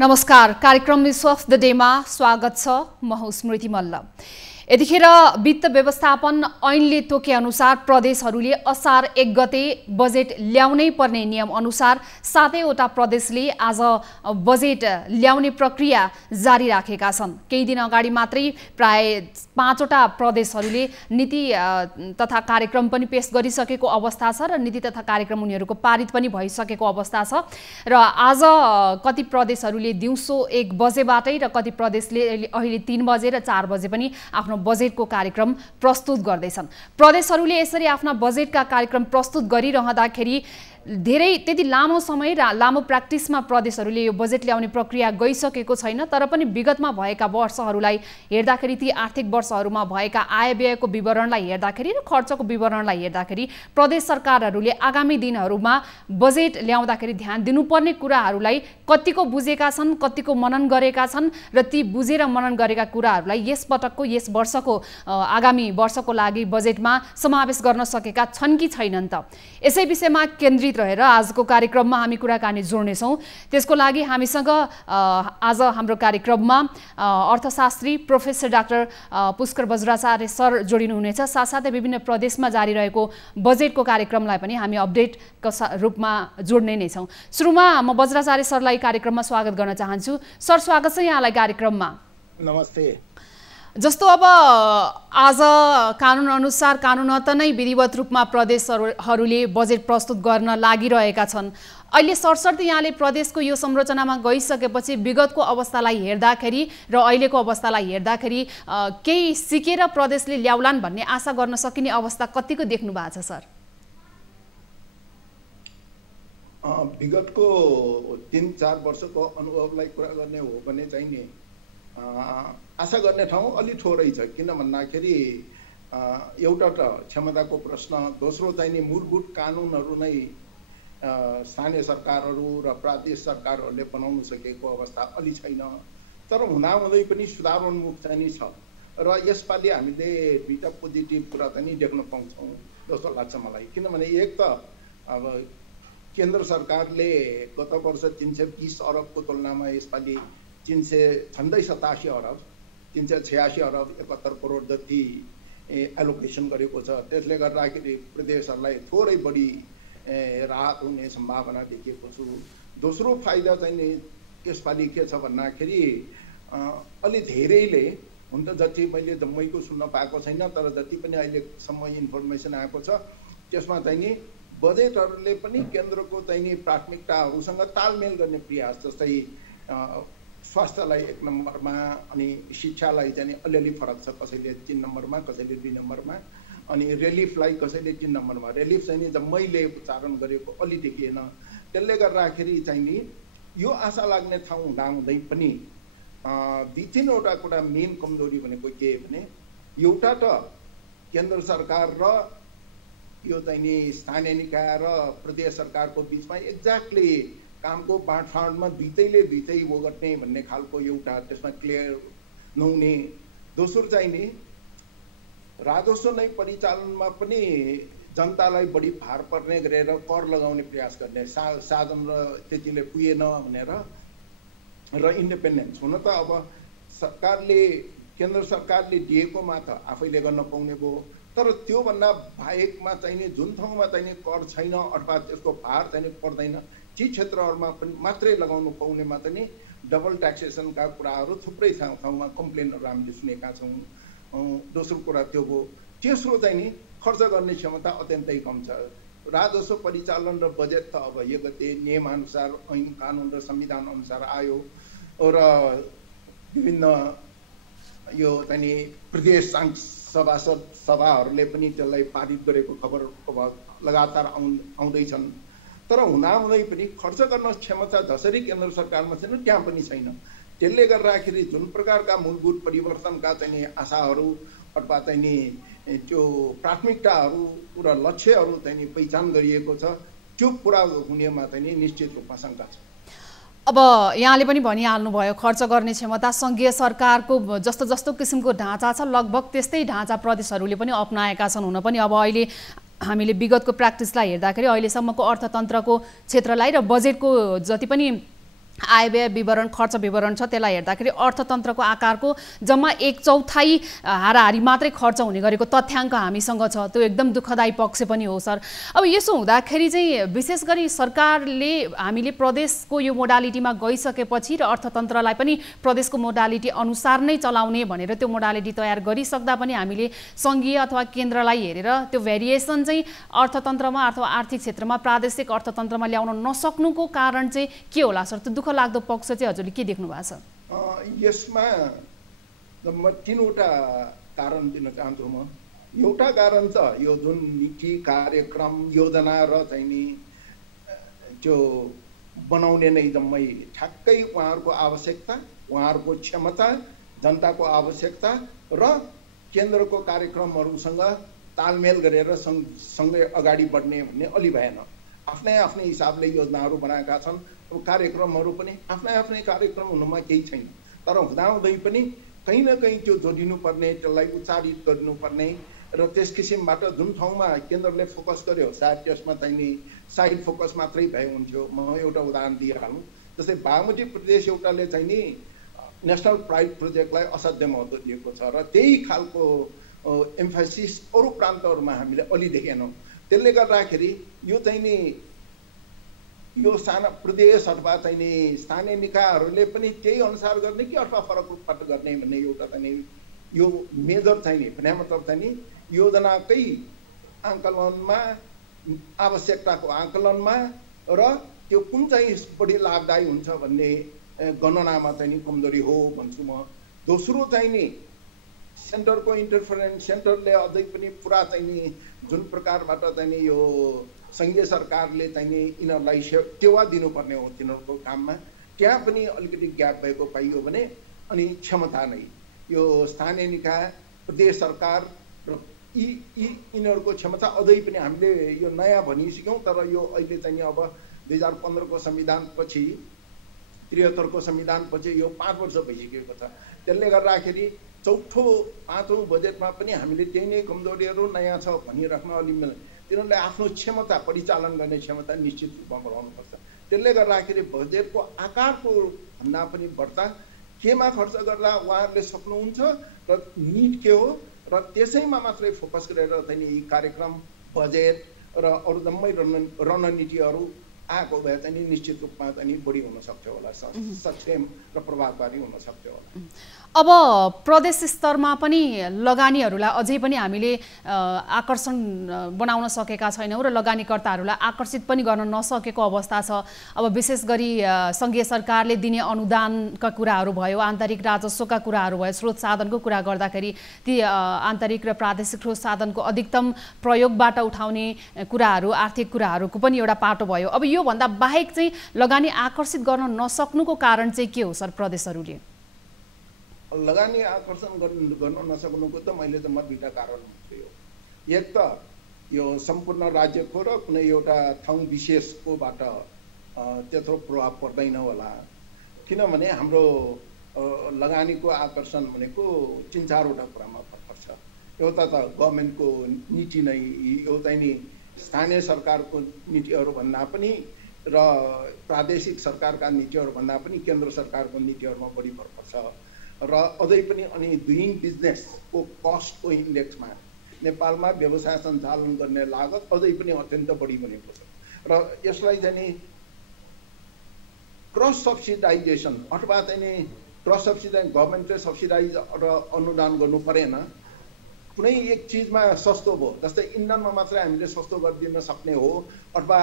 नमस्कार, कार्यक्रम news of the डेमा स्वागत छ। म हुँ स्मृति मल्ल। यतिखेर वित्त व्यवस्थापन ऐनले तोके अनुसार प्रदेशहरूले असार 1 गते बजेट ल्याउनै पर्ने नियम अनुसार 7वटा प्रदेशले आज बजेट ल्याउने प्रक्रिया जारी राखेका छन्। केही दिन अगाडि मात्रै प्राय 5वटा प्रदेशहरूले नीति तथा कार्यक्रम पनि पेश गरिसकेको अवस्था छ र नीति तथा कार्यक्रम उनीहरूको पारित पनि भइसकेको अवस्था छ र आज कति प्रदेशहरूले दिउँसो 1 बजेबाटै र कति प्रदेशले अहिले 3 बजे र 4 बजे पनि आफ्नो बजेटको कार्यक्रम प्रस्तुत गर्दैछन्। प्रदेशहरूले यसरी आफ्ना बजेटका कार्यक्रम प्रस्तुत गरिरहँदाखेरि धेरै त्यति लामो समय र लामो प्र्याक्टिसमा प्रदेशहरूले यो बजेट ल्याउने प्रक्रिया गइसकेको छैन। तर पनि विगतमा भएका वर्षहरूलाई हेर्दाखेरि ती आर्थिक वर्षहरूमा भएका आय व्ययको विवरणलाई हेर्दाखेरि र खर्चको विवरणलाई हेर्दाखेरि प्रदेश सरकारहरूले आगामी दिनहरूमा बजेट ल्याउँदाखेरि ध्यान दिनुपर्ने कुराहरूलाई कतिको बुझेका छन्, कतिको मनन गरेका छन् र ती बुझेर मनन गरेका कुराहरूलाई यस पटकको यस वर्षको आगामी वर्षको लागि बजेटमा समावेश गर्न सकेका छन् कि छैनन् त, यसै विषयमा केन्द्रित रहेर आजको कार्यक्रममा हामी कुराकानी जोड्नेछौँ। त्यसको लागि हामीसँग आज हाम्रो कार्यक्रममा अर्थशास्त्री professor doctor Pushkar Bajracharya sir जोडिनुहुनेछ। साथसाथै विभिन्न प्रदेशमा जारी रहेको बजेटको कार्यक्रमलाई पनि हामी अपडेटको रूपमा जोड्ने नै छौँ। सुरुमा म बज्राचार्य सरलाई कार्यक्रममा स्वागत गर्न चाहन्छु। सर, स्वागत छ यहाँलाई कार्यक्रममा। नमस्ते। जस्तो अब आज कानुन अनुसार कानुनत नै विधिवत रूपमा प्रदेशहरूले बजेट प्रस्तुत गर्न लागिरहेका छन्। अहिले सरसर्ती यहाँले प्रदेशको यो संरचनामा गइसकेपछि विगतको अवस्थालाई हेर्दाखेरि र अहिलेको अवस्थालाई हेर्दाखेरि केही सिकेर प्रदेशले ल्याउलान् भन्ने आशा गर्न सकिने अवस्था कतिको देख्नु भएको छ सर? विगतको 3-4 वर्षको अनुभवलाई कुरा गर्ने हो भने चाहिँ नि आशा गर्ने ठाउँ अलि थोरै छ। किन भन्दाखेरि एउटा त क्षमताको प्रश्न, दोस्रो चाहिँ नि मूलभूत कानुनहरू नै स्थानीय सरकारहरू र प्रादेशिक सरकारहरूले बनाउन सकेको अवस्था अलि छैन। तर हुँदाहुँदै पनि सुधारोन्मुख चाहिँ नि छ र यसपालि हामीले दुईटा पोजिटिभ कुरा चाहिँ देख्न पाउँछौँ जस्तो लाग्छ मलाई। किनभने एक त अब केन्द्र सरकारले गत वर्ष 320 अरबको तुलनामा यसपालि 387 अरब 386 अरब 71 करोड जति एलोकेसन गरेको छ। त्यसले गर्दाखेरि प्रदेशहरूलाई थोरै बढी राहत हुने सम्भावना देखिएको छु। दोस्रो फाइदा चाहिँ नि यसपालि के छ भन्दाखेरि अलि धेरैले, हुन त जति मैले जम्मैको सुन्न पाएको छैन तर जति पनि अहिलेसम्म इन्फर्मेसन आएको छ त्यसमा चाहिँ नि बजेटहरूले पनि केन्द्रको चाहिँ नि प्राथमिकताहरूसँग तालमेल गर्ने प्रयास, जस्तै स्वास्थ्यलाई 1 नम्बरमा अनि शिक्षालाई चाहिँ अलिअलि फरक छ, कसैले 3 नम्बरमा कसैले 2 नम्बरमा, अनि रिलिफलाई कसैले 3 नम्बरमा। रिलिफ चाहिँ नि जम्मैले उच्चारण गरेको अलि देखिएन। त्यसले गर्दाखेरि चाहिँ नि यो आशा लाग्ने ठाउँ हुँदाहुँदै पनि 2-3वटा कुरा मेन कमजोरी भनेको के भने, एउटा त केन्द्र सरकार र यो चाहिँ नि स्थानीय निकाय र प्रदेश सरकारको बिचमा एक्ज्याक्टली कामको बाँडफाँडमा दुईटै वो गर्ने भन्ने खालको एउटा त्यसमा क्लियर नहुने। दोस्रो चाहिँ नि राजस्व नै परिचालनमा पनि जनतालाई बढी भार पर्ने गरेर कर लगाउने प्रयास गर्ने, साधन र त्यतिले पुगेन भनेर। र इन्डिपेन्डेन्स, हुन त अब केन्द्र सरकारले दिएकोमा त आफैले गर्न पाउने भयो, तर त्योभन्दा बाहेकमा चाहिँ नि जुन ठाउँमा चाहिँ नि कर छैन अथवा त्यसको भार चाहिँ नि पर्दैन ती क्षेत्रहरूमा पनि मात्रै लगाउनु पाउनेमा चाहिँ नि डबल ट्याक्सेसनका कुराहरू थुप्रै ठाउँमा कम्प्लेनहरू हामीले सुनेका छौँ। दोस्रो कुरा त्यो हो। तेस्रो चाहिँ नि खर्च गर्ने क्षमता अत्यन्तै कम छ। राजस्व परिचालन र बजेट त अब यो गते नियमअनुसार ऐन कानुन र संविधान अनुसार आयो र विभिन्न यो चाहिँ नि प्रदेश सभाहरूले पनि त्यसलाई पारित गरेको खबर लगातार आउँदैछन्। तर हुँदाहुँदै पनि खर्च गर्न क्षमता जसरी केन्द्र सरकारमा छैन त्यहाँ पनि छैन। त्यसले गर्दाखेरि जुन प्रकारका मूलभूत परिवर्तनका चाहिँ नि आशाहरू अथवा चाहिँ नि त्यो प्राथमिकताहरू र लक्ष्यहरू चाहिँ नि पहिचान गरिएको छ, त्यो पुरा हुनेमा चाहिँ नि निश्चित रूपमा शङ्का छ। अब यहाँले पनि भनिहाल्नुभयो खर्च गर्ने क्षमता सङ्घीय सरकारको जस्तो जस्तो किसिमको ढाँचा छ लगभग त्यस्तै ढाँचा प्रदेशहरूले पनि अपनाएका छन्। हुन पनि अब अहिले हामीले विगतको प्र्याक्टिसलाई हेर्दाखेरि अहिलेसम्मको अर्थतन्त्रको क्षेत्रलाई र बजेटको जति पनि आयव्यय विवरण खर्च विवरण छ त्यसलाई हेर्दाखेरि अर्थतन्त्रको आकारको जम्मा 1/4 हाराहारी मात्रै खर्च हुने गरेको तथ्याङ्क हामीसँग छ। त्यो एकदम दुःखदायी पक्ष पनि हो सर। अब यसो हुँदाखेरि चाहिँ विशेष गरी सरकारले हामीले प्रदेशको यो मोडालिटीमा गइसकेपछि र अर्थतन्त्रलाई पनि प्रदेशको मोडालिटी अनुसार नै चलाउने भनेर त्यो मोडालिटी तयार गरिसक्दा पनि हामीले सङ्घीय अथवा केन्द्रलाई हेरेर त्यो भेरिएसन चाहिँ अर्थतन्त्रमा अथवा आर्थिक क्षेत्रमा प्रादेशिक अर्थतन्त्रमा ल्याउन नसक्नुको कारण चाहिँ के होला सर? त्यो लाग्दो पक्ष चाहिँ हजुरले के देख्नु भएको छ? यसमा म 3वटा कारण दिन चाहन्छु। म एउटा कारण त यो जुन नीति कार्यक्रम योजना र चाहिँ नि त्यो बनाउने नै जम्मै ठ्याक्कै उहाँहरूको आवश्यकता, उहाँहरूको क्षमता, जनताको आवश्यकता र केन्द्रको कार्यक्रमहरूसँग तालमेल गरेर सँगै अगाडि बढ्ने भन्ने अलि भएन। आफ्नै आफ्नै हिसाबले योजनाहरू बनाएका छन्। कार्यक्रमहरू पनि आफ्नै कार्यक्रम हुनुमा केही छैन, तर हुँदाहुँदै पनि कहीँ न कहीँ त्यो जोडिनुपर्ने, त्यसलाई उच्चारित गर्नुपर्ने र त्यस किसिमबाट जुन ठाउँमा केन्द्रले फोकस गर्यो सायद त्यसमा चाहिँ नि साइड फोकस मात्रै भए हुन्थ्यो। म एउटा उदाहरण दिइहालौँ। जस्तै बागमती प्रदेश एउटाले चाहिँ नि नेसनल प्राइड प्रोजेक्टलाई असाध्य महत्त्व दिएको छ र त्यही खालको एम्फेसिस अरू प्रान्तहरूमा हामीले अलि देखेनौँ। त्यसले गर्दाखेरि यो चाहिँ नि यो साना प्रदेश अथवा चाहिँ नि स्थानीय निकायहरूले पनि त्यही अनुसार गर्ने कि अथवा फरक रूपबाट गर्ने भन्ने एउटा चाहिँ यो मेजर चाहिँ नि भने मतलब चाहिँ नि योजनाकै आकलनमा, आवश्यकताको आकलनमा र त्यो कुन चाहिँ बढी लाभदायी हुन्छ भन्ने गणनामा चाहिँ नि कमजोरी हो भन्छु म। दोस्रो चाहिँ नि सेन्टरको इन्टरफेरेन्स, सेन्टरले अझै पनि पुरा चाहिँ नि जुन प्रकारबाट चाहिँ नि यो सङ्घीय सरकारले चाहिँ नि यिनीहरूलाई टेवा दिनुपर्ने हो तिनीहरूको काममा, त्यहाँ पनि अलिकति ग्याप भएको पाइयो भने अनि क्षमता नै यो स्थानीय निकाय, प्रदेश सरकार र यिनीहरूको क्षमता अझै पनि हामीले यो नयाँ भनिसक्यौँ, तर यो अहिले चाहिँ नि अब 2015 को संविधानपछि 73 को संविधानपछि यो 5 वर्ष भइसकेको छ। त्यसले गर्दाखेरि चौथो पाँचौं बजेटमा पनि हामीले त्यही नै कमजोरीहरू नयाँ छ भनिराख्न अलि तिनीहरूले आफ्नो क्षमता परिचालन गर्ने क्षमता निश्चित रूपमा बढाउनुपर्छ। त्यसले गर्दाखेरि बजेटको आकारको भन्दा पनि बढ्ता केमा खर्च गर्दा उहाँहरूले सक्नुहुन्छ र निड के हो र त्यसैमा मात्रै फोकस गरेर चाहिँ यी कार्यक्रम, बजेट र अरू जम्मै रणनीतिहरू आएको भए चाहिँ निश्चित रूपमा चाहिँ बढी हुन सक्थ्यो होला, सक्षम र प्रभावकारी हुन सक्थ्यो होला। अब प्रदेश स्तरमा पनि लगानीहरूलाई अझै पनि हामीले आकर्षण बनाउन सकेका छैनौँ र लगानीकर्ताहरूलाई आकर्षित पनि गर्न नसकेको अवस्था छ। अब विशेष गरी सङ्घीय सरकारले दिने अनुदानका कुराहरू भयो, आन्तरिक राजस्वका कुराहरू भयो, स्रोत साधनको कुरा गर्दाखेरि ती आन्तरिक र प्रादेशिक स्रोत साधनको अधिकतम प्रयोगबाट उठाउने कुराहरू, आर्थिक कुराहरूको पनि एउटा पाटो भयो। अब योभन्दा बाहेक चाहिँ लगानी आकर्षित गर्न नसक्नुको कारण चाहिँ के हो सर प्रदेशहरूले? लगानी आकर्षण गर्न नसक्नुको त मैले त दुईटा कारण भन्छु। एक त यो सम्पूर्ण राज्यको र कुनै एउटा ठाउँ विशेषकोबाट त्यत्रो प्रभाव पर्दैन होला, किनभने हाम्रो लगानीको आकर्षण भनेको 3-4वटा कुरामा पर्छ। एउटा त गभर्मेन्टको नीति नै, एउटा नि स्थानीय सरकारको नीतिहरू भन्दा पनि र प्रादेशिक सरकारका नीतिहरू भन्दा पनि केन्द्र सरकारको नीतिहरूमा बढी भर पर्छ र अझै पनि अनि डुइङ बिजनेसको कस्टको इन्डेक्समा नेपालमा व्यवसाय सञ्चालन गर्ने लागत अझै पनि अत्यन्त बढी बनेको छ र यसलाई चाहिँ नि क्रस सब्सिडाइजेसन अथवा चाहिँ नि क्रस सब्सिडाइज गभर्मेन्टले सब्सिडाइज र अनुदान गर्नु परेन। कुनै एक चिजमा सस्तो भयो, जस्तै इन्धनमा मात्रै हामीले सस्तो गरिदिन सक्ने हो अथवा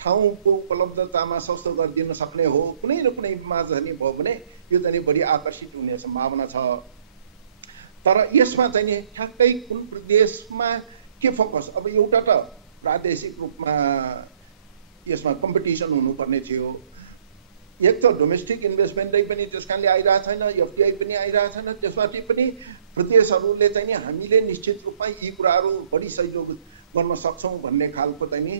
ठाउँको उपलब्धतामा सस्तो गरिदिन सक्ने हो, कुनै न कुनैमा चाहिँ भयो भने यो चाहिँ बढी आकर्षित हुने सम्भावना छ। तर यसमा चाहिँ नि ठ्याक्कै कुन प्रदेशमा के फोकस, अब एउटा त प्रादेशिक रूपमा यसमा कम्पिटिसन हुनुपर्ने थियो। एक त डोमेस्टिक इन्भेस्टमेन्टै पनि त्यस कारणले आइरहेको छैन, एफडिआई पनि आइरहेको छैन। त्यसमाथि पनि प्रदेशहरूले चाहिँ नि हामीले निश्चित रूपमा यी कुराहरू बढी सहयोग गर्न सक्छौँ भन्ने खालको चाहिँ नि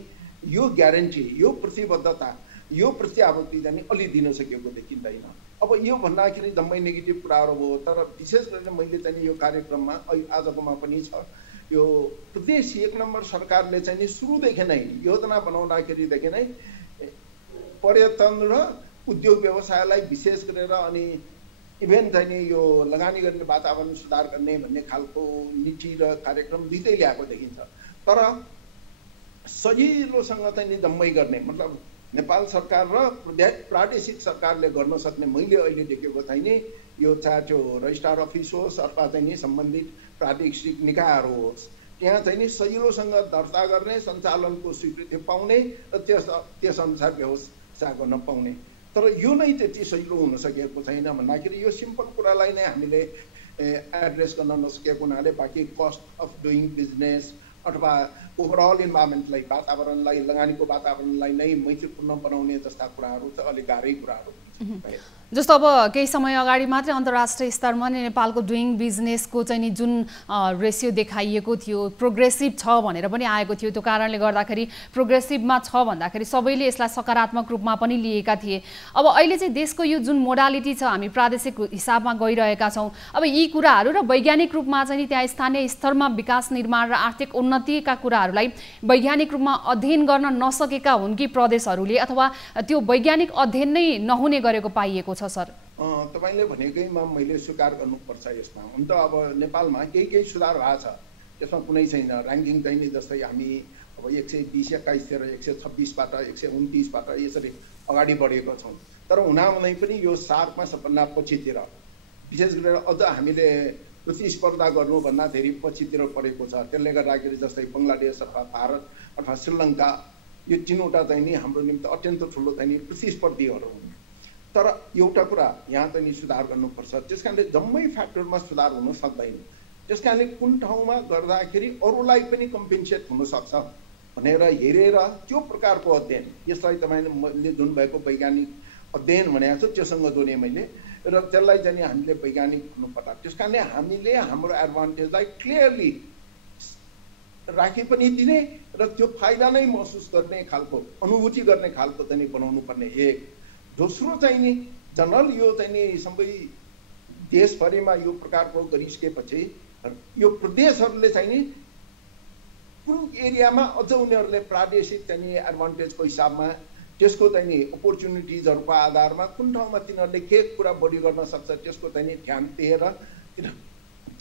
यो ग्यारेन्टी, यो प्रतिबद्धता, यो प्रत्याभूति चाहिँ नि अलि दिन सकेको देखिँदैन। अब यो भन्दाखेरि जम्मै नेगेटिभ कुराहरू हो, तर विशेष गरेर मैले चाहिँ यो कार्यक्रममा आजकोमा पनि छ यो प्रदेश 1 नम्बर सरकारले चाहिँ नि सुरुदेखि नै योजना बनाउँदाखेरिदेखि नै पर्यटन र उद्योग व्यवसायलाई विशेष गरेर अनि इभेन चाहिँ नि यो लगानी गर्ने वातावरण सुधार गर्ने भन्ने खालको नीति र कार्यक्रम दुईटै ल्याएको देखिन्छ। तर सजिलोसँग चाहिँ नि जम्मै गर्ने मतलब नेपाल सरकार र प्रादेशिक सरकारले गर्न सक्ने मैले अहिले देखेको चाहिँ नि यो चाहे त्यो रजिस्ट्रार अफिस होस् अथवा चाहिँ नि सम्बन्धित प्रादेशिक निकायहरू होस्, त्यहाँ चाहिँ नि सजिलोसँग दर्ता गर्ने, सञ्चालनको स्वीकृति पाउने र त्यस अनुसार व्यवस्था गर्न पाउने। तर यो नै त्यति सजिलो हुन सकेको छैन भन्दाखेरि यो सिम्पल कुरालाई नै हामीले एड्रेस गर्न नसकेको हुनाले बाँकी कस्ट अफ डुइङ बिजनेस अथवा ओभरअल इन्भाइरोमेन्टलाई, वातावरणलाई, लगानीको वातावरणलाई नै मैत्रीपूर्ण बनाउने जस्ता कुराहरू त अलिक गाह्रै कुराहरू भए। जस्तो अब केही समय अगाडि मात्रै अन्तर्राष्ट्रिय स्तरमा नै नेपालको डुइङ बिजनेसको चाहिँ नि जुन रेसियो देखाइएको थियो प्रोग्रेसिभ छ भनेर पनि आएको थियो। त्यो कारणले गर्दाखेरि प्रोग्रेसिभमा छ भन्दाखेरि सबैले यसलाई सकारात्मक रूपमा पनि लिएका थिए। अब अहिले चाहिँ देशको यो जुन मोडालिटी छ हामी प्रादेशिक हिसाबमा गइरहेका छौँ। अब यी कुराहरू र वैज्ञानिक रूपमा चाहिँ नि त्यहाँ स्थानीय स्तरमा विकास निर्माण र आर्थिक उन्नतिका कुराहरूलाई वैज्ञानिक रूपमा अध्ययन गर्न नसकेका हुन् कि प्रदेशहरूले, अथवा त्यो वैज्ञानिक अध्ययन नै नहुने गरेको पाइएको छ सर? तपाईले भनेकैमा मैले स्वीकार गर्नुपर्छ यसमा। हुन त अब नेपालमा केही सुधार भएको छ, त्यसमा कुनै छैन। र्याङ्किङ चाहिँ नि जस्तै हामी अब 120-21 तिर 126 बाट 129 बाट यसरी अगाडि बढेको छौँ। तर हुनाहुँदै पनि यो सार्कमा सबभन्दा पछितिर, विशेष गरेर अझ हामीले प्रतिस्पर्धा गर्नुभन्दा धेरै पछितिर परेको छ। त्यसले गर्दाखेरि जस्तै बङ्गलादेश अथवा भारत अथवा श्रीलङ्का यो तीनवटा चाहिँ नि हाम्रो निम्ति अत्यन्त ठुलो चाहिँ नि प्रतिस्पर्धीहरू हुन्। तर एउटा कुरा यहाँ चाहिँ नि सुधार गर्नुपर्छ। त्यसकारणले जम्मै फ्याक्टरमा सुधार हुन सक्दैन। त्यसकारणले कुन ठाउँमा गर्दाखेरि अरूलाई पनि कम्पेन्सेट हुन सक्छ भनेर हेरेर त्यो प्रकारको अध्ययन, यसलाई तपाईँले जुन भएको वैज्ञानिक अध्ययन भनेको छु त्योसँग जोडेँ मैले, र त्यसलाई चाहिँ नि हामीले वैज्ञानिक हुनुपर्छ। त्यसकारणले हामीले हाम्रो एडभान्टेजलाई क्लियरली राखी पनि दिने र त्यो फाइदा नै महसुस गर्ने खालको, अनुभूति गर्ने खालको चाहिँ बनाउनु पर्ने एक। दोस्रो चाहिँ नि जनरल यो चाहिँ नि सबै देशभरिमा यो प्रकारको गरिसकेपछि यो प्रदेशहरूले चाहिँ नि कुन एरियामा अझ उनीहरूले प्रादेशिक चाहिँ नि एडभान्टेजको हिसाबमा त्यसको चाहिँ नि अपर्च्युनिटिजहरूको आधारमा कुन ठाउँमा तिनीहरूले के कुरा बढी गर्न सक्छ त्यसको चाहिँ नि ध्यान दिएर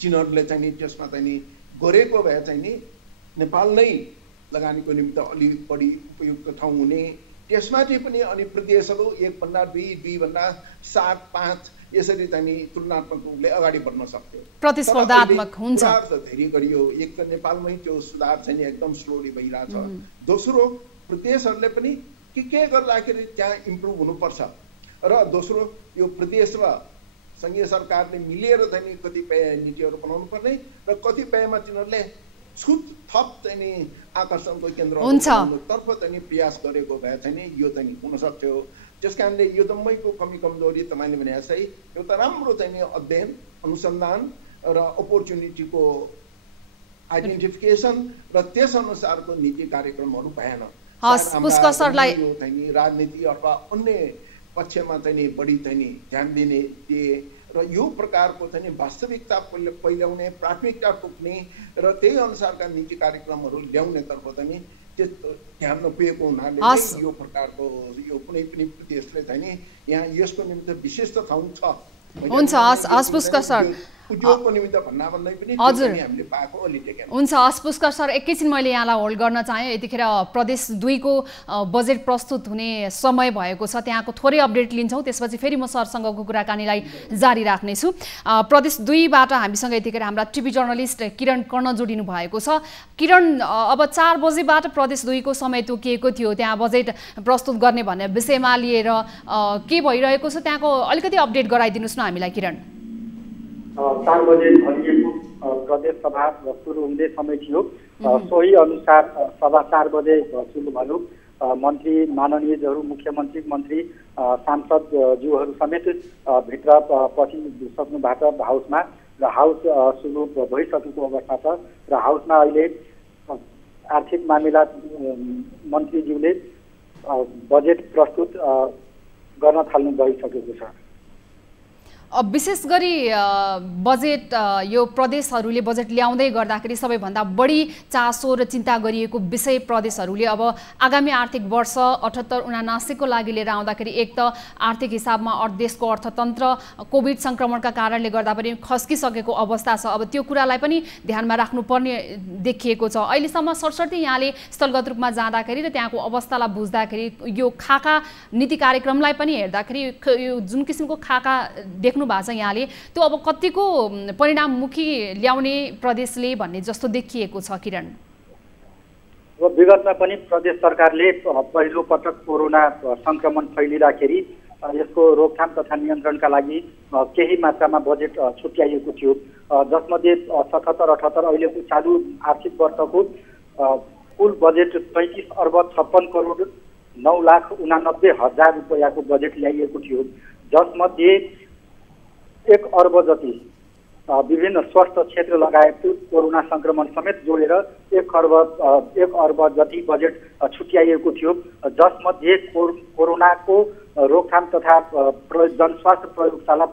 तिनीहरूले चाहिँ नि त्यसमा चाहिँ नि गरेको भए चाहिँ नि नेपाल नै लगानीको निमित्त अलिक बढी उपयुक्त ठाउँ हुने। त्यसमा चाहिँ पनि अनि प्रदेशहरू 1.2, 2.7, 5 यसरी चाहिँ नि तुलनात्मक रूपले अगाडि बढ्न सक्थ्यो, प्रतिस्पर्धात्मक हुन्छ। सुधार त धेरै गरियो। एक त नेपालमै त्यो सुधार चाहिँ नि एकदम स्लोली भइरहेछ। दोस्रो प्रदेशहरूले पनि के गर्दाखेरि त्यहाँ इम्प्रुभ हुनुपर्छ, र दोस्रो यो प्रदेश र संघीय सरकारले मिलेर चाहिँ नि कतिपय नीतिहरू बनाउनु पर्ने र कतिपयमा तिनीहरूले छुट थप चाहिँ नि आकर्षणको केन्द्रतर्फ चाहिँ नि प्रयास गरेको भए चाहिँ नि यो चाहिँ हुन सक्थ्यो। त्यस कारणले यो जम्मैको कमी कमजोरी तपाईँले भने जस्तै एउटा राम्रो चाहिँ नि अध्ययन, अनुसन्धान र अपर्च्युनिटीको आइडेन्टिफिकेसन र त्यस अनुसारको नीति कार्यक्रमहरू भएन। पुष्कर सरलाई यो चाहिँ नि राजनीति अथवा अन्य पक्षमा चाहिँ नि बढी चाहिँ नि ध्यान दिए र यो प्रकारको चाहिँ नि वास्तविकता पहिल्याउने, प्राथमिकता तोक्ने र त्यही अनुसारका नीति कार्यक्रमहरू ल्याउनेतर्फ चाहिँ नि त्यस्तो ध्यान नपुगेको हुनाले यो प्रकारको यो कुनै पनि प्रदेशले चाहिँ नि यहाँ यसको निम्ति विशिष्ट ठाउँ छ। हुन्छ, हस् पुष्कर सर, उद्योगको निमित्त भन्दा भन्दै पनि हामीले पाएको अलि देखेन। हुन्छ, हस् पुष्कर सर, एकैछिन मैले यहाँलाई होल्ड गर्न चाहेँ। यतिखेर प्रदेश 2 को बजेट प्रस्तुत हुने समय भएको छ, त्यहाँको थोरै अपडेट लिन्छौँ, त्यसपछि फेरि म सरसँगको कुराकानीलाई जारी राख्नेछु। प्रदेश 2 बाट हामीसँग यतिखेर हाम्रा टिभी जर्नलिस्ट किरण कर्ण जोडिनु भएको छ। किरण, अब 4 बजेबाट प्रदेश 2 को समय तोकिएको थियो, त्यहाँ बजेट प्रस्तुत गर्ने भन्ने विषयमा लिएर के भइरहेको छ त्यहाँको अलिकति अपडेट गराइदिनुहोस् न हामीलाई किरण। 4 बजे भनिएको प्रदेश सभा सुरु हुँदै समय थियो। सोही अनुसार सभा 4 बजे सुरु भयो। मन्त्री माननीयहरू, मुख्यमन्त्री, मन्त्री, सांसदज्यूहरू समेत भित्र पसिसक्नु भएको छ हाउसमा, र हाउस सुरु भइसकेको अवस्था छ। र हाउसमा अहिले आर्थिक मामिला मन्त्रीज्यूले बजेट प्रस्तुत गर्न थाल्नु भइसकेको छ। विशेष गरी बजेट यो प्रदेशहरूले बजेट ल्याउँदै गर्दाखेरि सबैभन्दा बढी चासो र चिन्ता गरिएको विषय प्रदेशहरूले अब आगामी आर्थिक वर्ष 78-79 को लागि लिएर आउँदाखेरि एक त आर्थिक हिसाबमा देशको अर्थतन्त्र कोभिड संक्रमणका कारणले गर्दा पनि खस्किसकेको अवस्था छ। अब त्यो कुरालाई पनि ध्यानमा राख्नुपर्ने देखिएको छ। अहिलेसम्म सरसर्ती यहाँले स्थलगत रूपमा जाँदाखेरि र त्यहाँको अवस्थालाई बुझ्दाखेरि यो खाका नीति कार्यक्रमलाई पनि हेर्दाखेरि यो जुन किसिमको खाका देख्नु भएको छ यहाँले त्यो अब कतिको परिणाममुखी ल्याउने प्रदेशले भन्ने जस्तो देखिएको छ किरण? विगतमा पनि प्रदेश सरकारले पहिलो पटक कोरोना संक्रमण फैलिँदाखेरि यसको रोकथाम तथा नियन्त्रणका लागि केही मात्रामा बजेट छुट्याइएको थियो, जसमध्ये 77-78 अहिलेको चालु आर्थिक वर्षको कुल बजेट 35 अर्ब 56 करोड 9,89,000 रुपैयाँको बजेट ल्याइएको थियो, जसमध्ये 1 अर्ब जति विभिन्न स्वास्थ्य क्षेत्र लगायत कोरोना संक्रमण समेत जोडेर 1 अर्ब जति बजेट छुट्याइएको थियो, जसमध्ये कोरोनाको रोकथाम तथा जनस्वास्थ्य प्रयोगशाला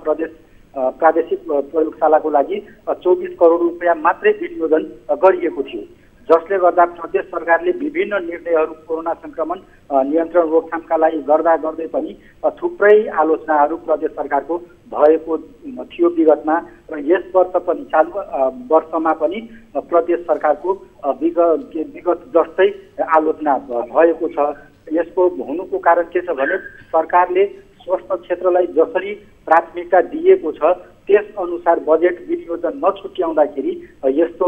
प्रादेशिक प्रयोगशालाको लागि 24 करोड रुपैयाँ मात्रै विनियोजन गरिएको थियो, जसले गर्दा प्रदेश सरकारले विभिन्न निर्णयहरू कोरोना संक्रमण नियन्त्रण रोकथामका लागि गर्दै पनि थुप्रै आलोचनाहरू प्रदेश सरकारको भएको थियो विगतमा र यस वर्ष पनि चालु वर्षमा पनि प्रदेश सरकारको विगत जस्तै आलोचना भएको छ। यसको हुनुको कारण के छ भने सरकारले स्वास्थ्य क्षेत्रलाई जसरी प्राथमिकता दिएको छ त्यस अनुसार बजेट विनियोजन नछुट्याउँदाखेरि यस्तो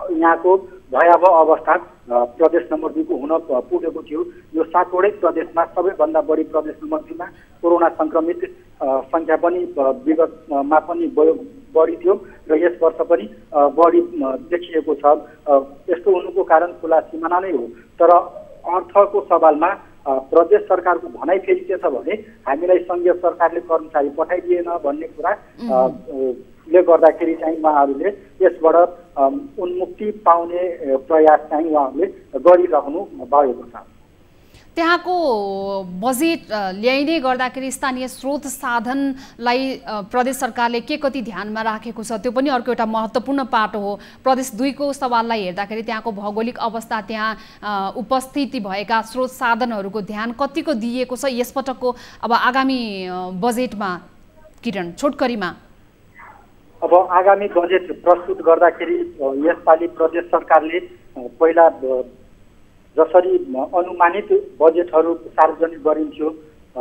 यहाँको भयावह अवस्था प्रदेश नम्बर 2 को हुन पुगेको थियो। यो 7 वटै प्रदेशमा सबैभन्दा बढी प्रदेश नम्बर 2 मा कोरोना संक्रमित संख्या पनि विगतमा पनि बढी थियो र यस वर्ष पनि बढी देखिएको छ। यस्तो हुनुको कारण खुला सिमाना नै हो, तर अर्थको सवालमा प्रदेश सरकारको भनाइ फेरि के छ भने हामीलाई संघीय सरकारले कर्मचारी पठाइदिएन भन्ने कुरा ले गर्दाखेरि चाहिँ उहाँहरूले यसबाट उन्मुक्ति पाउने प्रयास चाहिँ उहाँहरूले गरिरहनु भएको छ। त्यहाँको बजेट ल्याइने गर्दाखेरि स्थानीय स्रोत साधनलाई प्रदेश सरकारले के कति ध्यानमा राखेको छ त्यो पनि अर्को एउटा महत्त्वपूर्ण पाटो हो। प्रदेश 2 को सवाललाई हेर्दाखेरि त्यहाँको भौगोलिक अवस्था, त्यहाँ उपस्थिति भएका स्रोत साधनहरूको ध्यान कतिको दिएको छ यसपटकको अब आगामी बजेटमा किरण छोटकरीमा? अब आगामी बजेट प्रस्तुत गर्दाखेरि यसपालि प्रदेश सरकारले पहिला जसरी अनुमानित बजेटहरू सार्वजनिक गरिन्थ्यो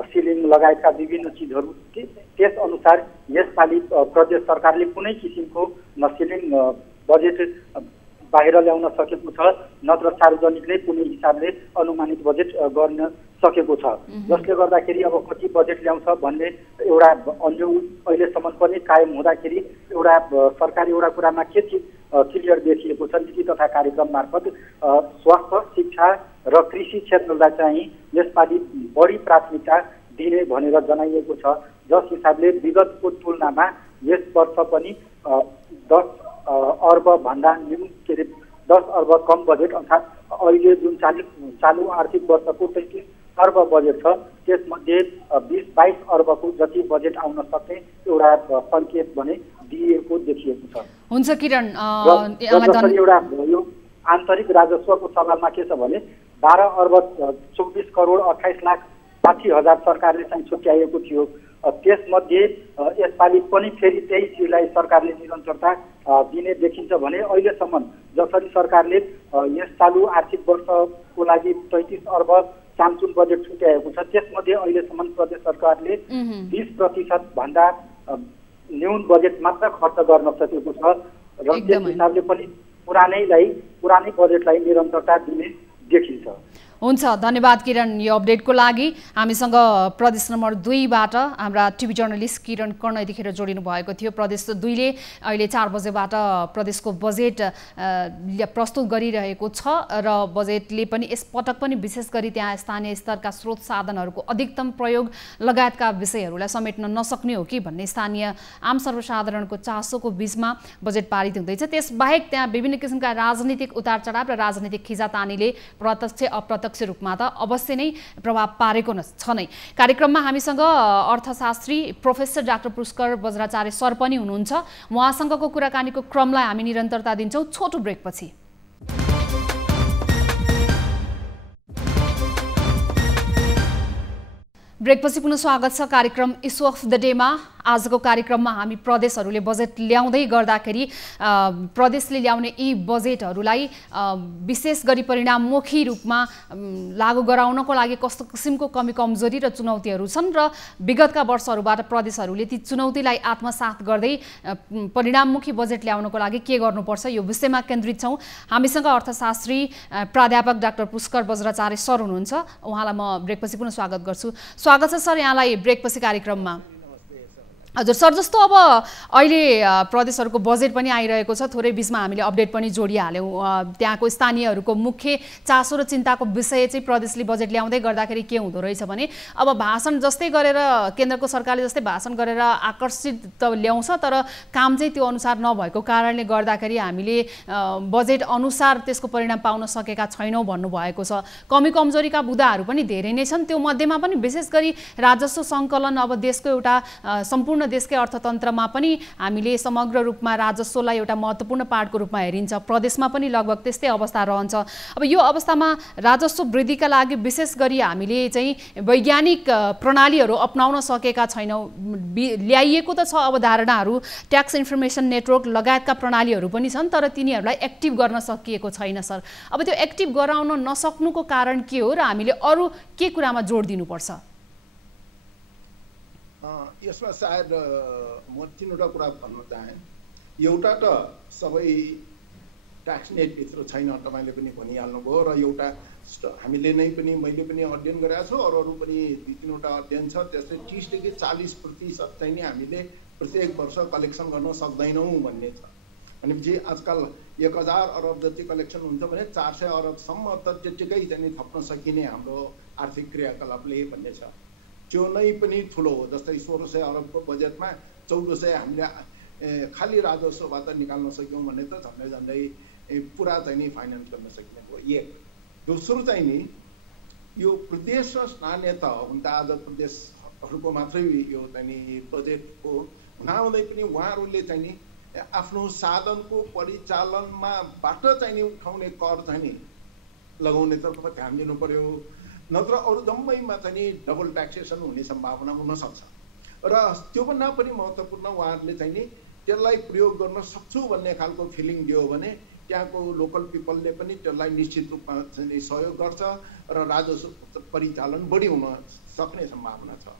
सिलिङ लगायतका विभिन्न चिजहरू त्यस अनुसार यसपालि प्रदेश सरकारले कुनै किसिमको न सिलिङ बजेट बाहिर ल्याउन सकेको छ नत्र सार्वजनिकले कुनै हिसाबले अनुमानित बजेट गर्न सकेको छ, जसले गर्दाखेरि अब कति बजेट ल्याउँछ भन्ने एउटा अन्य अहिलेसम्म पनि कायम हुँदाखेरि एउटा सरकारी एउटा कुरामा के क्लियर देखिएको छ नीति तथा कार्यक्रम मार्फत स्वास्थ्य, शिक्षा र कृषि क्षेत्रलाई चाहिँ यसपालि बढी प्राथमिकता दिने भनेर जनाइएको छ, जस हिसाबले विगतको तुलनामा यस वर्ष पनि 10 अर्ब भन्दा न्यून 10 अर्ब कम बजेट अर्थात् अहिले जुन चालु आर्थिक वर्षको 33 अर्ब बजेट छ त्यसमध्ये 20-22 अर्बको जति बजेट आउन सक्ने एउटा सङ्केत भने दिएको देखिएको छ। हुन्छ किरण, एउटा यो आन्तरिक राजस्वको सवालमा के छ भने 12 अर्ब 24 करोड 28 लाख 60 हजार सरकारले चाहिँ छुट्याइएको थियो। त्यसमध्ये यसपालि पनि फेरि त्यही चिजलाई सरकारले निरन्तरता दिने देखिन्छ भने अहिलेसम्म जसरी सरकारले यस चालु आर्थिक वर्षको लागि 33 अर्ब सामसुन बजेट छुट्याएको छ त्यसमध्ये अहिलेसम्म प्रदेश सरकारले 20% भन्दा न्यून बजेट मात्र खर्च गर्न सकेको छ र त्यस हिसाबले पनि पुरानै बजेटलाई निरन्तरता दिने देखिन्छ। हुन्छ, धन्यवाद किरण यो अपडेटको लागि। हामीसँग प्रदेश नम्बर 2 बाट हाम्रा टिभी जर्नलिस्ट किरण कर्ण यतिखेर जोडिनु भएको थियो। प्रदेश 2 ले अहिले 4 बजेबाट प्रदेशको बजेट प्रस्तुत गरिरहेको छ र बजेटले पनि यसपटक पनि विशेष गरी त्यहाँ स्थानीय स्तरका स्रोत साधनहरूको अधिकतम प्रयोग लगायतका विषयहरूलाई समेट्न नसक्ने हो कि भन्ने स्थानीय आम सर्वसाधारणको चासोको बीचमा बजेट पारित हुँदैछ। त्यसबाहेक त्यहाँ विभिन्न किसिमका राजनीतिक उतार चढाव र राजनीतिक खिचातानीले प्रत्यक्ष अप्रत्यक्ष प्रत्यक्ष रूपमा त अवश्य नै प्रभाव पारेको छ नै। कार्यक्रममा हामीसँग अर्थशास्त्री professor doctor Pushkar Bajracharya sir पनि हुनुहुन्छ। उहाँसँगको कुराकानीको क्रमलाई हामी निरन्तरता दिन्छौँ छोटो ब्रेकपछि। ब्रेकपछि पुनः स्वागत छ कार्यक्रम इस्यु अफ द डेमा। आजको कार्यक्रममा हामी प्रदेशहरूले बजेट ल्याउँदै गर्दाखेरि प्रदेशले ल्याउने यी बजेटहरूलाई विशेष गरी परिणाममुखी रूपमा लागू गराउनको लागि कस्तो किसिमको कमी कमजोरी र चुनौतीहरू छन् र विगतका वर्षहरूबाट प्रदेशहरूले ती चुनौतीलाई आत्मसात गर्दै परिणाममुखी बजेट ल्याउनको लागि के गर्नुपर्छ यो विषयमा केन्द्रित छौँ। हामीसँग अर्थशास्त्री प्राध्यापक डाक्टर पुष्कर बज्राचार्य सर हुनुहुन्छ। उहाँलाई म ब्रेकपछि पुनः स्वागत गर्छु। स्वागत छ सर यहाँलाई ब्रेकपछि कार्यक्रममा। हजुर सर, जस्तो अब अहिले प्रदेशहरूको बजेट पनि आइरहेको छ, थोरै बिचमा हामीले अपडेट पनि जोडिहाल्यौँ। त्यहाँको स्थानीयहरूको मुख्य चासो र चिन्ताको विषय चाहिँ प्रदेशले बजेट ल्याउँदै गर्दाखेरि के हुँदो रहेछ भने अब भाषण जस्तै गरेर केन्द्रको सरकारले जस्तै भाषण गरेर आकर्षित त ल्याउँछ, तर काम चाहिँ त्यो अनुसार नभएको कारणले गर्दाखेरि हामीले बजेट अनुसार त्यसको परिणाम पाउन सकेका छैनौँ भन्नुभएको छ। कमी कमजोरीका बुदाहरू पनि धेरै नै छन्। त्यो मध्येमा पनि विशेष गरी राजस्व सङ्कलन अब देशको एउटा सम्पूर्ण देशकै अर्थतन्त्रमा पनि हामीले समग्र रूपमा राजस्वलाई एउटा महत्त्वपूर्ण पार्टको रूपमा हेरिन्छ। प्रदेशमा पनि लगभग त्यस्तै अवस्था रहन्छ। अब यो अवस्थामा राजस्व वृद्धिका लागि विशेष गरी हामीले चाहिँ वैज्ञानिक प्रणालीहरू अपनाउन सकेका छैनौँ। ल्याइएको त छ अवधारणाहरू, ट्याक्स इन्फर्मेसन नेटवर्क लगायतका प्रणालीहरू पनि छन्, तर तिनीहरूलाई एक्टिभ गर्न सकिएको छैन सर। अब त्यो एक्टिभ गराउन नसक्नुको कारण के हो र हामीले अरू के कुरामा जोड दिनुपर्छ? यसमा सायद म तीनवटा कुरा भन्न चाहेँ। एउटा त सबै ट्याक्स नेटभित्र छैन, तपाईँले पनि भनिहाल्नुभयो, र एउटा हामीले नै पनि मैले पनि अध्ययन गरेको छु, अरू पनि 2-3वटा अध्ययन छ। त्यसले 30 देखि 40% चाहिँ नि हामीले प्रत्येक वर्ष कलेक्सन गर्न सक्दैनौँ भन्ने छ। भनेपछि आजकल 1000 अरब जति कलेक्सन हुन्छ भने 400 अरबसम्म त त्यतिकै चाहिँ थप्न सकिने हाम्रो आर्थिक क्रियाकलापले भन्ने छ। त्यो नै पनि ठुलो हो। जस्तै 1600 अरबको बजेटमा 1400 हामीले खालि राजस्वबाट निकाल्न सक्यौँ भने त झन्डै झन्डै पुरा चाहिँ नि फाइनेन्स गर्न सकिने भयो। एक दोस्रो चाहिँ नि यो प्रदेश र स्थानीय त हुन त आज प्रदेशहरूको मात्रै यो चाहिँ नि बजेटको हुनाहुँदै पनि उहाँहरूले चाहिँ नि आफ्नो साधनको परिचालनमा बाट चाहिँ नि उठाउने कर चाहिँ नि लगाउनेतर्फ ध्यान दिनु पर्यो, नत्र अरू जम्मैमा चाहिँ नि डबल ट्याक्सेसन हुने सम्भावना हुनसक्छ। र त्योभन्दा पनि महत्त्वपूर्ण उहाँहरूले चाहिँ नि त्यसलाई प्रयोग गर्न सक्छु भन्ने खालको फिलिङ दियो भने त्यहाँको लोकल पिपलले पनि त्यसलाई निश्चित रूपमा चाहिँ सहयोग गर्छ र राजस्व परिचालन बढी हुन सक्ने सम्भावना छ।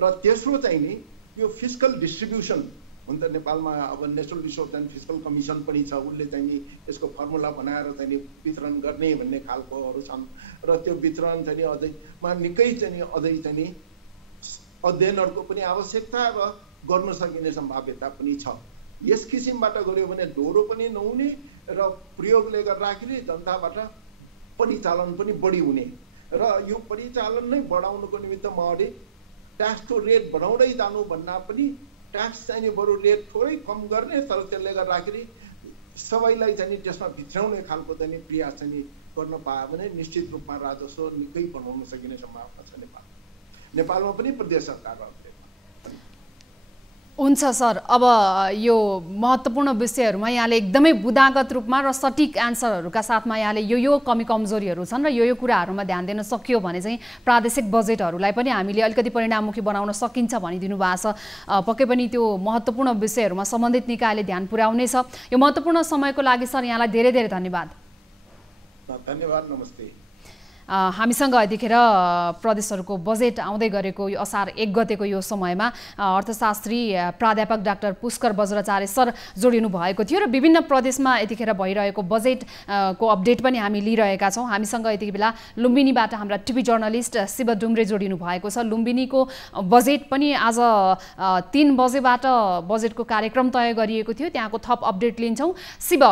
र तेस्रो चाहिँ नि यो फिस्कल डिस्ट्रिब्युसन हुन त नेपालमा अब natural resource and fiscal commission पनि छ, उसले चाहिँ नि यसको फर्मुला बनाएर चाहिँ नि वितरण गर्ने भन्ने खालकोहरू छन्। र त्यो वितरण चाहिँ नि अझैमा निकै चाहिँ नि अझै चाहिँ नि अध्ययनहरूको पनि आवश्यकता र गर्न सकिने सम्भाव्यता पनि छ। यस किसिमबाट गऱ्यो भने डोरो पनि नहुने र प्रयोगले गर्दाखेरि जनताबाट परिचालन पनि बढी हुने, र यो परिचालन नै बढाउनको निमित्त म अझै ट्याक्सको रेट बढाउँदै जानु भन्दा पनि ट्याक्स चाहिँ बरु रेट थोरै कम गर्ने, तर त्यसले गर्दाखेरि सबैलाई चाहिँ त्यसमा भित्राउने खालको चाहिँ प्रयास चाहिँ गर्न पायो भने निश्चित रूपमा राजस्व निकै बनाउन सकिने सम्भावना छ नेपालमा पनि प्रदेश सरकारहरूले। हुन्छ सर, अब यो महत्त्वपूर्ण विषयहरूमा यहाँले एकदमै बुदागत रूपमा र सटिक एन्सरहरूका साथमा यहाँले यो कमी कमजोरीहरू छन् र यो कुराहरूमा ध्यान दिन सकियो भने चाहिँ प्रादेशिक बजेटहरूलाई पनि हामीले अलिकति परिणाममुखी बनाउन सकिन्छ भनिदिनु भएको छ। पक्कै पनि त्यो महत्त्वपूर्ण विषयहरूमा सम्बन्धित निकायले ध्यान पुर्याउनेछ। यो महत्त्वपूर्ण समयको लागि सर यहाँलाई धेरै धेरै धन्यवाद। धन्यवाद, नमस्ते। हामीसँग यतिखेर प्रदेशहरूको बजेट आउँदै गरेको यो असार 1 गतेको यो समयमा अर्थशास्त्री प्राध्यापक डाक्टर पुष्कर बज्राचार्य सर जोडिनु भएको थियो र विभिन्न प्रदेशमा यतिखेर भइरहेको बजेटको अपडेट पनि हामी लिइरहेका छौँ। हामीसँग यति बेला लुम्बिनीबाट हाम्रा टिभी जर्नलिस्ट शिव डुम्रे जोडिनु भएको छ। लुम्बिनीको बजेट पनि आज 3 बजेबाट बजेटको कार्यक्रम तय गरिएको थियो, त्यहाँको थप अपडेट लिन्छौँ। शिव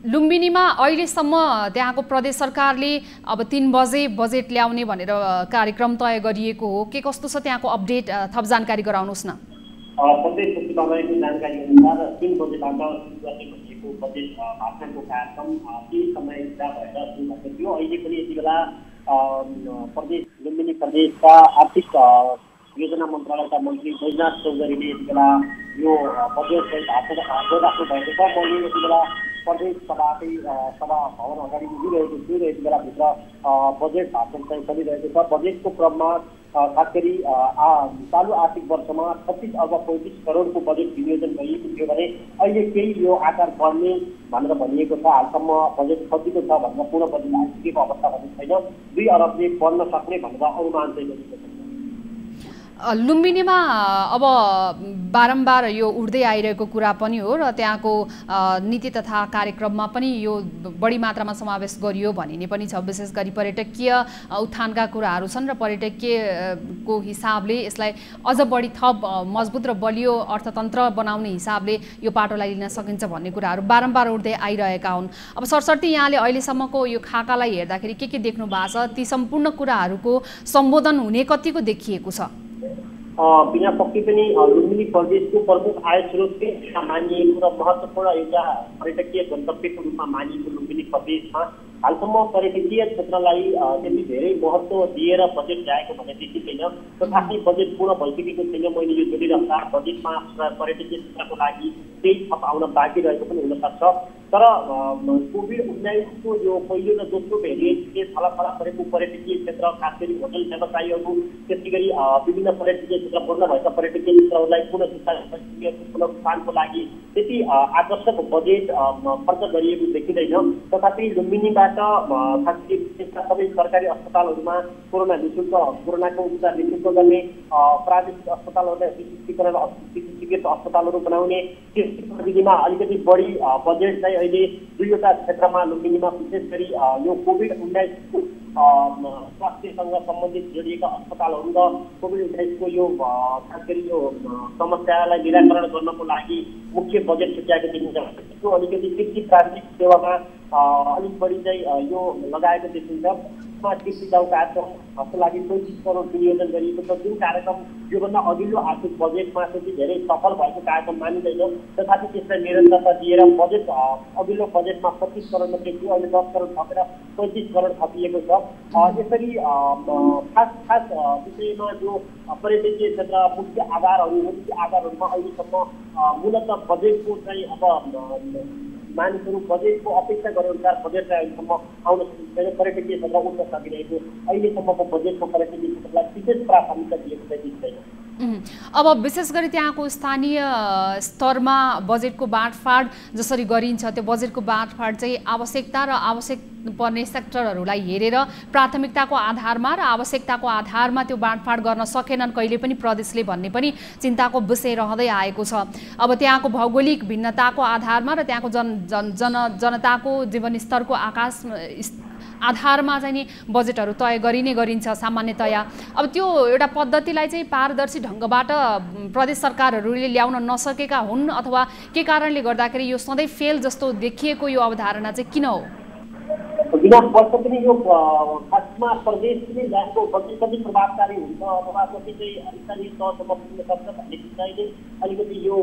लुम्बिनीमा अहिलेसम्म त्यहाँको प्रदेश सरकारले अब 3 बजे बजेट ल्याउने भनेर कार्यक्रम तय गरिएको हो, के कस्तो छ त्यहाँको अपडेट, थप जानकारी गराउनुहोस् न। सधैँ तपाईँको जानकारी अनुसार 3 बजेबाट सुरु गर्ने बजेटको भाषणको कार्यक्रम केही समय पुरा भएर सुरु भएको थियो। अहिले पनि यति बेला प्रदेश लुम्बिनी प्रदेशका आर्थिक योजना मन्त्रालयका मन्त्री बैजनाथ चौधरीले यति बेला यो बजेट भाषण गरिराख्नु भएको छ। मैले यति बेला प्रदेश सभाकै सभा भवन अगाडि उभिरहेको छु र यति बेलाभित्र बजेट भाषण चाहिँ चलिरहेको छ। बजेटको क्रममा खास गरी चालु आर्थिक वर्षमा 36 अर्ब 35 करोडको बजेट विनियोजन गरिएको थियो भने अहिले केही यो आकार बढ्ने भनेर भनिएको छ। हालसम्म बजेट सजिलो छ भनेर पूर्ण बजेट आइसकेको अवस्था भने छैन। 2 अरबले बढ्न सक्ने भनेर अनुमान चाहिँ गरिएको छ। लुम्बिनीमा अब बारम्बार यो उठ्दै आइरहेको कुरा पनि हो र त्यहाँको नीति तथा कार्यक्रममा पनि यो बढी मात्रामा समावेश गरियो भनिने पनि छ। विशेष गरी पर्यटकीय उत्थानका कुराहरू छन् र पर्यटकीयको हिसाबले यसलाई अझ बढी थप मजबुत र बलियो अर्थतन्त्र बनाउने हिसाबले यो पाटोलाई लिन सकिन्छ भन्ने कुराहरू बारम्बार उठ्दै आइरहेका हुन्। अब सरसर्ती यहाँले अहिलेसम्मको यो खाकालाई हेर्दाखेरि के देख्नु भएको छ? ती सम्पूर्ण कुराहरूको सम्बोधन हुने कतिको देखिएको छ? बिना पक्कै पनि लुम्बिनी प्रदेशको प्रमुख आय स्रोतकै मानिएको र महत्त्वपूर्ण एउटा पर्यटकीय गन्तव्यको रूपमा मानिएको लुम्बिनी प्रदेशमा हालसम्म पर्यटकीय क्षेत्रलाई त्यति धेरै महत्त्व दिएर बजेट ल्याएको भने देखिँदैन। तथापि बजेट पूर्ण भइसकेको छैन। मैले यो जोडिराख्दा बजेटमा पर्यटकीय क्षेत्रको लागि केही थप आउन बाँकी रहेको पनि हुनसक्छ। तर कोभिड-19को यो पहिलो र दोस्रो भेरिएन्टले थला परेको पर्यटकीय क्षेत्र, खास गरी होटल व्यवसायीहरू, त्यसै गरी विभिन्न पर्यटकीय क्षेत्र बन्द भएका पर्यटकीय क्षेत्रहरूलाई पुनरुत्थानको लागि त्यति आकर्षक बजेट खर्च गरिएको देखिँदैन। तथापि लुम्बिनीबाट खास गरी सबै सरकारी अस्पतालहरूमा कोरोनाको उपचार निःशुल्क गर्ने, प्रादेशिक अस्पतालहरूलाई चिकित्सकीय अस्पतालहरू बनाउने प्रविधिमा अलिकति बढी बजेट चाहिँ अहिले 2वटा क्षेत्रमा लुम्बिनीमा विशेष गरी यो कोभिड-19 स्वास्थ्यसँग सम्बन्धित जोडिएका अस्पतालहरू र कोभिड-19को यो खास गरी यो समस्यालाई निराकरण गर्नको लागि मुख्य बजेट छुट्याएको देखिन्छ। त्यसको अलिकति शिक्षित प्राथमिक सेवामा अलिक बढी चाहिँ यो लगाएको देखिन्छ। कार्यक्रमको लागि 35 करोड विनियोजन गरिएको छ। जुन कार्यक्रम योभन्दा अघिल्लो आर्थिक बजेटमा चाहिँ धेरै सफल भएको कार्यक्रम मानिँदैन। तथापि त्यसलाई निरन्तरता दिएर बजेट अघिल्लो बजेटमा 25 करोड मात्रै थियो, अहिले 10 करोड थपेर 35 करोड थपिएको छ। यसरी खास विषयमा जो पर्यटकीय क्षेत्र मुख्य आधारहरूमा अहिलेसम्म मूलतः बजेटको चाहिँ अब मानिसहरू बजेटको अपेक्षा गरे अनुसार बजेटलाई अहिलेसम्म आउन सकिँदैन। पर्यटकीय क्षेत्र उठ्न सकिरहेको अहिलेसम्मको बजेटको पर्यटकीय क्षेत्रलाई विशेष प्राथमिकता दिएको चाहिँ देखिँदैन। अब विशेष गरी त्यहाँको स्थानीय स्तरमा बजेटको बाँडफाँड जसरी गरिन्छ त्यो बजेटको बाँडफाँड चाहिँ आवश्यकता र आवश्यक पर्ने सेक्टरहरूलाई हेरेर प्राथमिकताको आधारमा र आवश्यकताको आधारमा त्यो बाँडफाँड गर्न सकेनन् कहिले पनि प्रदेशले भन्ने पनि चिन्ताको विषय रहँदै आएको छ। अब त्यहाँको भौगोलिक भिन्नताको आधारमा र त्यहाँको जनताको जीवनस्तरको आधारमा चाहिँ नि बजेटहरू तय गरिने गरिन्छ सामान्यतया। अब त्यो एउटा पद्धतिलाई चाहिँ पारदर्शी ढङ्गबाट प्रदेश सरकारहरूले ल्याउन नसकेका हुन् अथवा के कारणले गर्दाखेरि यो सधैँ फेल जस्तो देखिएको यो अवधारणा चाहिँ किन हो? बिना वर्ष पनि यो खासमा प्रदेशले ल्याएको बजेट कति प्रभावकारी हुन्छ अथवा कति चाहिँ स्थानीय तहसम्म पुग्न सक्छ भन्ने विषयले अलिकति यो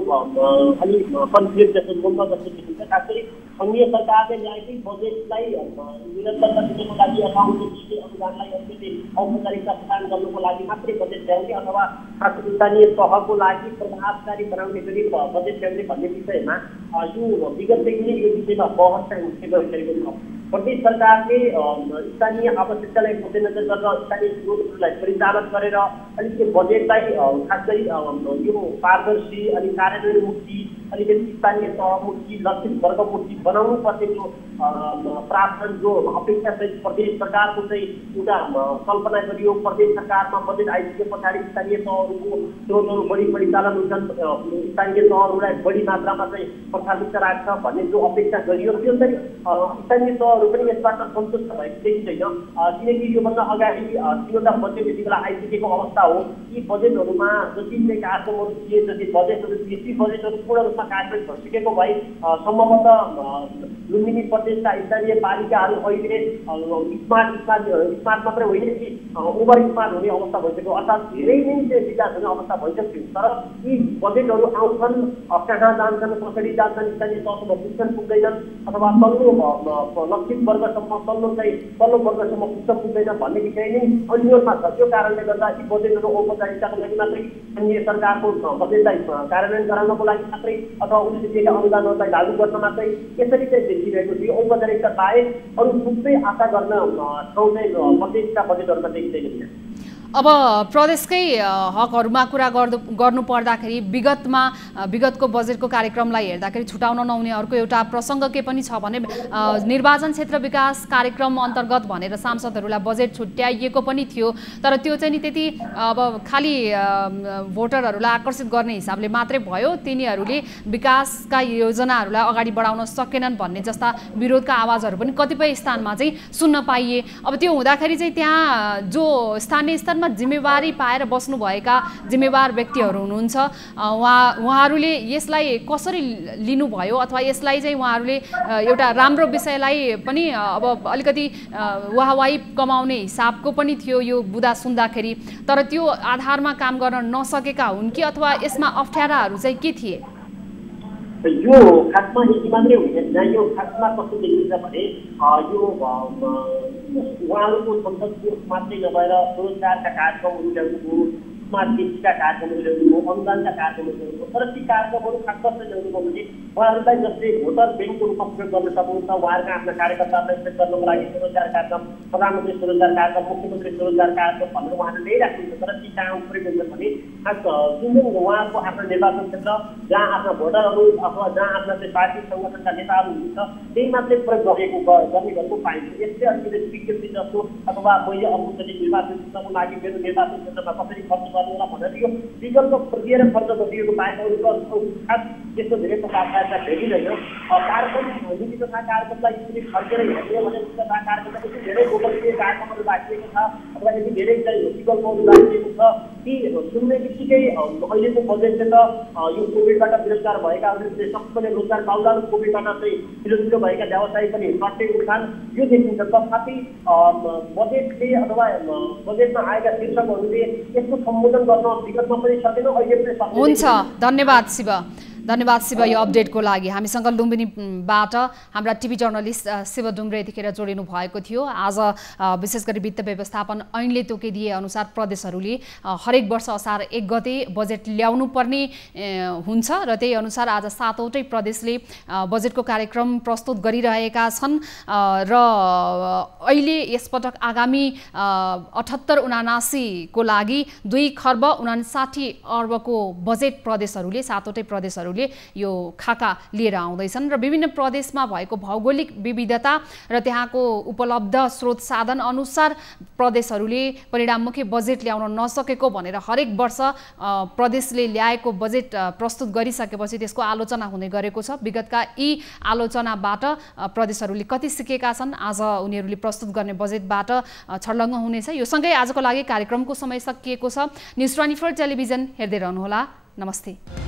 अलि कन्फ्लिक्ट जस्तो द्वन्द्व जस्तो देखिन्छ। खास गरी सङ्घीय सरकारले ल्याएकै बजेटलाई निरन्तरता दिनको लागि अनुदानलाई अलिकति औपचारिकता प्रदान गर्नुको लागि मात्रै बजेट ल्याउने अथवा खास स्थानीय तहको लागि प्रभावकारी बनाउने गरी बजेट ल्याउने भन्ने विषयमा यो विगतदेखि नै यो विषयमा बहस चाहिँ उठ्दै गइरहेको छ। प्रदेश सरकारले स्थानीय आवश्यकतालाई मध्यनजर गरेर स्थानीय स्रोतहरूलाई परिचालन गरेर अलिकति बजेटलाई खास गरी यो पारदर्शी अनि कार्यान्वयनमुखी अलिकति स्थानीय तहमुखी लक्षित वर्गमुखी बनाउनु पर्ने जो प्रावधान जो अपेक्षा चाहिँ प्रदेश सरकारको चाहिँ एउटा कल्पना गरियो। प्रदेश सरकारमा बजेट आइसके पछाडि स्थानीय तहहरूको स्रोतहरू बढी परिचालन हुन्छन्, स्थानीय तहहरूलाई बढी मात्रामा चाहिँ प्राथमिकता राख्छ भन्ने जो अपेक्षा गरियो त्यो चाहिँ स्थानीय तहहरू पनि यसबाट सन्तुष्ट भएको देखिँदैन। किनकि योभन्दा अगाडि 3वटा बजेट यति बेला आइसकेको अवस्था हो। यी बजेटहरूमा जति चाहिँ कार्यक्रमहरू थिए जति बजेटहरू थिए ती बजेटहरू पूर्ण रूपमा कार्यान्वयन भइसकेको भए सम्भवतः लुम्बिनी प्रदेशका स्तरीय पालिकाहरू अहिले स्मार्ट मात्रै होइन कि ओभर स्मार्ट हुने अवस्था भइसक्यो, अर्थात् धेरै नै विकास हुने अवस्था भइसक्यो। तर यी बजेटहरू आउँछन्, कहाँ जान्छन्, कसरी जान्छन्, स्थानीय तहसम्म पुग्छन् पुग्दैनन्, अथवा तल्लो लक्षित वर्गसम्म तल्लो वर्गसम्म पुग्छ पुग्दैन भन्ने विषय नै अन्योलमा छ। त्यो कारणले गर्दा यी बजेटहरू औपचारिकताको लागि मात्रै स्थानीय सरकारको बजेटलाई कार्यान्वयन गराउनको लागि मात्रै अथवा उनीहरूले दिएका अनुदानहरूलाई लागू गर्न मात्रै यसरी चाहिँ देखिरहेको थियो। औपचारिकता बाहेक अरू थुप्रै आशा गर्न ठाउँ चाहिँ प्रदेशका बजेटहरूमा देखिँदैन। अब प्रदेशकै हकहरूमा कुरा गर्नु पर्दाखेरि विगतको बजेटको कार्यक्रमलाई हेर्दाखेरि छुटाउन नहुने अर्को एउटा प्रसङ्ग के पनि छ भने निर्वाचन क्षेत्र विकास कार्यक्रम अन्तर्गत भनेर सांसदहरूलाई बजेट छुट्याइएको पनि थियो। तर त्यो चाहिँ नि त्यति अब खालि भोटरहरूलाई आकर्षित गर्ने हिसाबले मात्रै भयो, तिनीहरूले विकासका योजनाहरूलाई अगाडि बढाउन सकेनन् भन्ने जस्ता विरोधका आवाजहरू पनि कतिपय स्थानमा चाहिँ सुन्न पाइए। अब त्यो हुँदाखेरि चाहिँ त्यहाँ जो स्थानीय स्तरमा जिम्मेवारी पाएर बस्नुभएका जिम्मेवार व्यक्तिहरू हुनुहुन्छ, उहाँहरूले यसलाई कसरी लिनुभयो अथवा यसलाई चाहिँ उहाँहरूले एउटा राम्रो विषयलाई पनि अब अलिकति वाहवाही कमाउने हिसाबको पनि थियो यो बुदा सुन्दाखेरि, तर त्यो आधारमा काम गर्न नसकेका हुन् कि अथवा यसमा अप्ठ्याराहरू चाहिँ के थिए? यो खासमा यति मात्रै होइन, यो खासमा कस्तो देखिन्छ भने यो उहाँहरूको संसदको मात्रै नभएर रोजगारका कार्यक्रमहरू ल्याउनुभयो, स्मार्ट सिटीका कार्यक्रमहरू ल्याउनुभयो, अनुदानका कार्यक्रमहरू ल्याउनुभयो। तर ती कार्यक्रमहरू खास कसरी ल्याउनुभयो भने उहाँहरूलाई जसले भोटर ब्याङ्कको रूपमा प्रयोग गर्न सक्नुहुन्छ, उहाँहरूका आफ्ना कार्यकर्ताहरूलाई प्रयोग गर्नको लागि स्वरोजगार कार्यक्रम, प्रधानमन्त्री स्वरोजगार कार्यक्रम, मुख्यमन्त्री स्वरोजगार कार्यक्रम भनेर उहाँहरूले ल्याइराख्नुहुन्छ। तर ती कहाँ प्रयोग हुन्छ भने जुन उहाँको आफ्नो निर्वाचन क्षेत्र जहाँ आफ्ना भोटरहरू अथवा जहाँ आफ्ना चाहिँ पार्टी सङ्गठनका नेताहरू हुनुहुन्छ त्यही मात्रै प्रयोग गर्ने गरेको पाइन्छ। यसले अलिकति विज्ञप्ति जस्तो अथवा मैले अर्कोचोटि निर्वाचन क्षेत्रको लागि मेरो निर्वाचन क्षेत्रमा कसरी खर्च गर्नु होला भनेर यो विकल्प खोजिएर खर्च गरिएको पाएको खास त्यस्तो धेरै प्रकारका भेटिँदैन। कार्यक्रम नीति तथा कार्यक्रमलाई यसरी फर्केर हेर्ने भने तथा कार्यक्रममा यति धेरै गोपनीय कार्यक्रमहरू राखिएको छ अथवा यति धेरै विकल्पहरू राखिएको छ ती सुन्ने बित्तिकै अहिलेको बजेटले त यो कोभिडबाट बेरोजगार भएकाहरूले सबैले रोजगार पाउला, कोभिडबाट चाहिँ विरोधिलो भएका व्यवसायी पनि सटेको छन् यो देखिन्छ। तथापि बजेटले अथवा बजेटमा आएका शीर्षकहरूले यसको सम्बोधन गर्न विगतमा पनि सकेन, अहिले पनि सक्दैन। हुन्छ, धन्यवाद शिव यो अपडेटको लागि। हामीसँग लुम्बिनीबाट हाम्रा टिभी जर्नलिस्ट शिव डुम्रे यतिखेर जोडिनु भएको थियो। आज विशेष गरी वित्त व्यवस्थापन ऐनले तोकिदिए अनुसार प्रदेशहरूले हरेक वर्ष असार 1 गते बजेट ल्याउनु पर्ने हुन्छ र त्यही अनुसार आज 7वटै प्रदेशले बजेटको कार्यक्रम प्रस्तुत गरिरहेका छन् र अहिले यसपटक आगामी 78-79 को लागि 2 खर्ब 59 अर्बको बजेट प्रदेशहरूले 7वटै प्रदेशहरूले यो खाका लिएर आउँदैछन् र विभिन्न प्रदेशमा भएको भौगोलिक विविधता र त्यहाँको उपलब्ध स्रोत साधन अनुसार प्रदेशहरूले परिणाममुखी बजेट ल्याउन नसकेको भनेर हरेक वर्ष प्रदेशले ल्याएको बजेट प्रस्तुत गरिसकेपछि त्यसको आलोचना हुने गरेको छ। विगतका यी आलोचनाबाट प्रदेशहरूले कति सिकेका छन्, आज उनीहरूले प्रस्तुत गर्ने बजेटबाट छर्लङ्ग हुनेछ। यो सँगै आजको लागि कार्यक्रमको समय सकिएको छ। न्युज 24 टेलिभिजन हेर्दै रहनुहोला। नमस्ते।